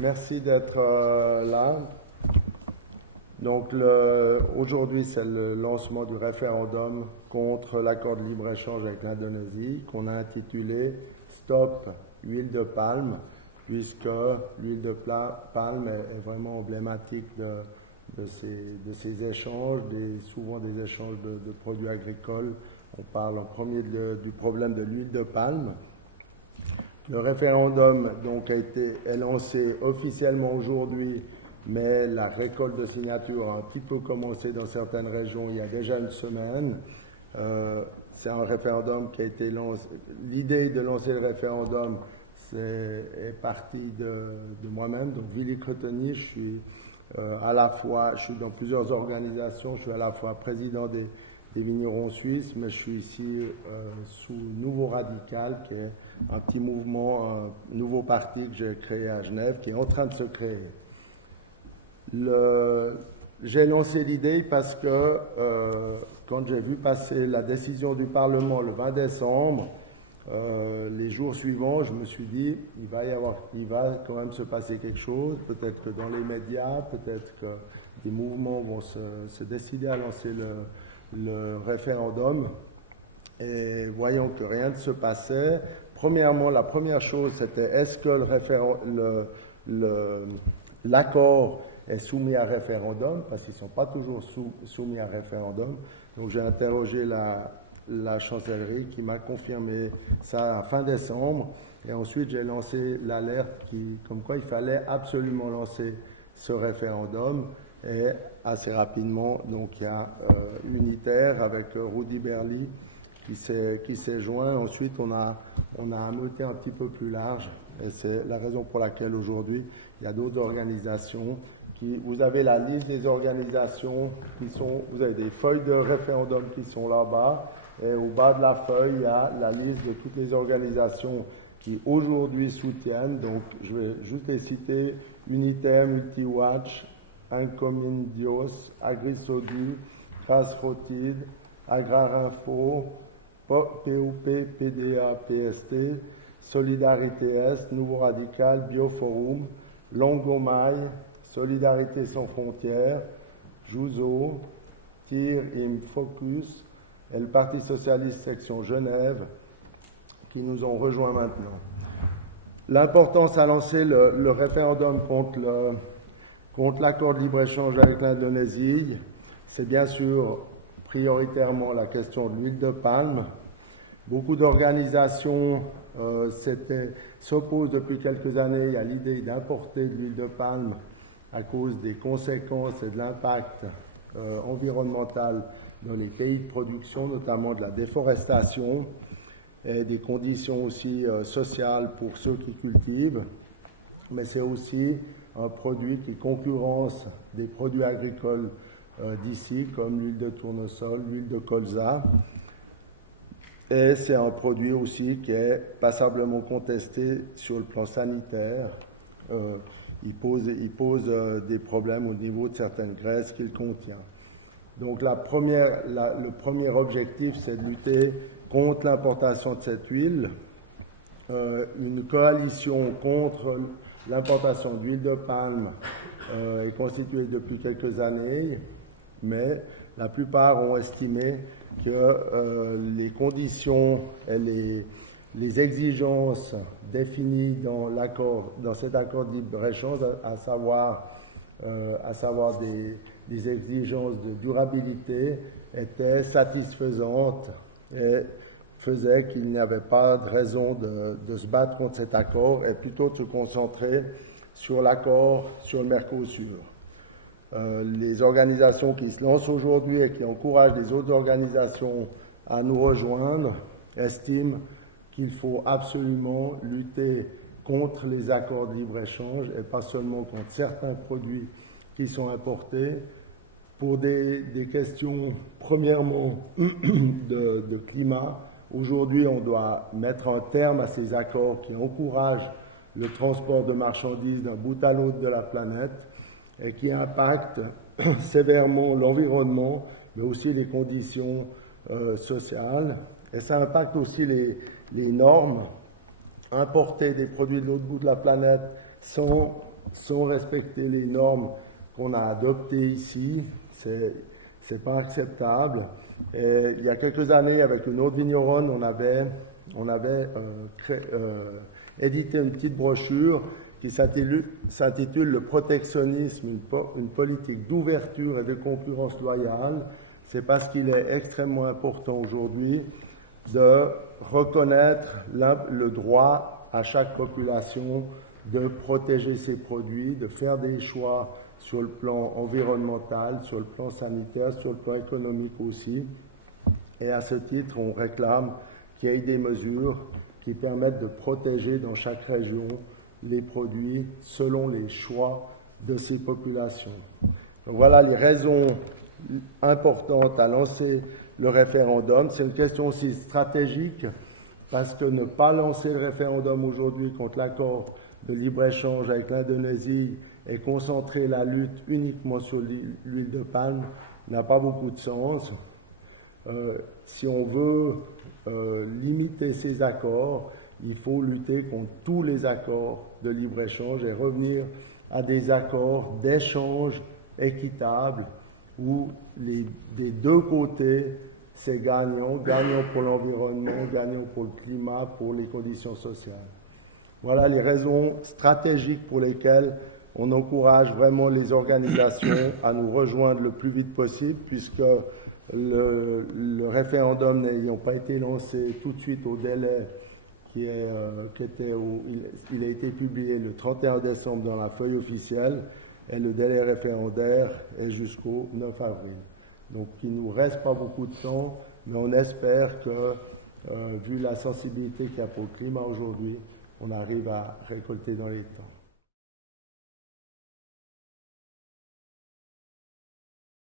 Merci d'être là. Donc aujourd'hui, c'est le lancement du référendum contre l'accord de libre-échange avec l'Indonésie qu'on a intitulé Stop huile de palme, puisque l'huile de palme est vraiment emblématique de ces échanges, souvent des échanges de produits agricoles. On parle en premier du problème de l'huile de palme. Le référendum donc est lancé officiellement aujourd'hui, mais la récolte de signatures a un petit peu commencé dans certaines régions il y a déjà une semaine. C'est un référendum qui a été lancé. L'idée de lancer le référendum est partie de moi-même, donc Willy Cretonny. Je suis je suis dans plusieurs organisations. Je suis à la fois président des vignerons suisses, mais je suis ici sous Nouveau Radical, qui est un petit mouvement, un nouveau parti que j'ai créé à Genève, qui est en train de se créer. J'ai lancé l'idée parce que quand j'ai vu passer la décision du Parlement le 20 décembre, les jours suivants, je me suis dit, il va quand même se passer quelque chose, peut-être que dans les médias, peut-être que des mouvements vont se décider à lancer le référendum. Et voyant que rien ne se passait, premièrement, la première chose, c'était est-ce que l'accord est soumis à référendum, parce qu'ils ne sont pas toujours soumis à référendum. Donc j'ai interrogé la chancellerie qui m'a confirmé ça à fin décembre, et ensuite j'ai lancé l'alerte comme quoi il fallait absolument lancer ce référendum. Et assez rapidement, donc il y a Unitaire avec Rudy Berli qui s'est joint. Ensuite, on a ameuté un petit peu plus large, et c'est la raison pour laquelle aujourd'hui il y a d'autres organisations. Vous avez la liste des organisations vous avez des feuilles de référendum qui sont là-bas, et au bas de la feuille, il y a la liste de toutes les organisations qui aujourd'hui soutiennent. Donc, je vais juste les citer: Unitaire, Multiwatch, Encomindios, Agrisodu, Grasrotid, Agrarinfo, POP, PDA, PST, Solidarité Est, Nouveau Radical, Bioforum, Longomai, Solidarité sans frontières, Juso, TIR, IM Focus et le Parti socialiste section Genève qui nous ont rejoints maintenant. L'importance à lancer le référendum contre l'accord de libre-échange avec l'Indonésie, c'est bien sûr prioritairement la question de l'huile de palme. Beaucoup d'organisations s'opposent depuis quelques années à l'idée d'importer de l'huile de palme à cause des conséquences et de l'impact environnemental dans les pays de production, notamment de la déforestation et des conditions aussi sociales pour ceux qui cultivent. Mais c'est aussi un produit qui concurrence des produits agricoles d'ici, comme l'huile de tournesol, l'huile de colza. Et c'est un produit aussi qui est passablement contesté sur le plan sanitaire. Il pose des problèmes au niveau de certaines graisses qu'il contient. Donc le premier objectif, c'est de lutter contre l'importation de cette huile. Une coalition contre l'importation d'huile de palme est constituée depuis quelques années, mais la plupart ont estimé que les conditions et les exigences définies dans cet accord de libre-échange, à savoir des exigences de durabilité, étaient satisfaisantes et faisaient qu'il n'y avait pas de raison de se battre contre cet accord, et plutôt de se concentrer sur l'accord sur le Mercosur. Les organisations qui se lancent aujourd'hui et qui encouragent les autres organisations à nous rejoindre estiment qu'il faut absolument lutter contre les accords de libre-échange, et pas seulement contre certains produits qui sont importés, pour des questions premièrement de climat. Aujourd'hui, on doit mettre un terme à ces accords qui encouragent le transport de marchandises d'un bout à l'autre de la planète et qui impactent sévèrement l'environnement, mais aussi les conditions sociales. Et ça impacte aussi les normes. Importer des produits de l'autre bout de la planète sans sans respecter les normes qu'on a adoptées ici. C'est pas acceptable. Et il y a quelques années, avec une autre vigneronne, on avait édité une petite brochure qui s'intitule « Le protectionnisme, une politique d'ouverture et de concurrence loyale ». C'est parce qu'il est extrêmement important aujourd'hui de reconnaître le droit à chaque population de protéger ses produits, de faire des choix sur le plan environnemental, sur le plan sanitaire, sur le plan économique aussi. Et à ce titre, on réclame qu'il y ait des mesures qui permettent de protéger dans chaque région les produits selon les choix de ces populations. Donc voilà les raisons importantes à lancer le référendum. C'est une question aussi stratégique parce que ne pas lancer le référendum aujourd'hui contre l'accord de libre-échange avec l'Indonésie et concentrer la lutte uniquement sur l'huile de palme n'a pas beaucoup de sens. Si on veut limiter ces accords, il faut lutter contre tous les accords de libre-échange et revenir à des accords d'échange équitables où des deux côtés, c'est gagnant, gagnant pour l'environnement, gagnant pour le climat, pour les conditions sociales. Voilà les raisons stratégiques pour lesquelles on encourage vraiment les organisations à nous rejoindre le plus vite possible, puisque le référendum n'ayant pas été lancé tout de suite au délai il a été publié le 31 décembre dans la feuille officielle et le délai référendaire est jusqu'au 9 avril. Donc il ne nous reste pas beaucoup de temps, mais on espère que, vu la sensibilité qu'il y a pour le climat aujourd'hui, on arrive à récolter dans les temps.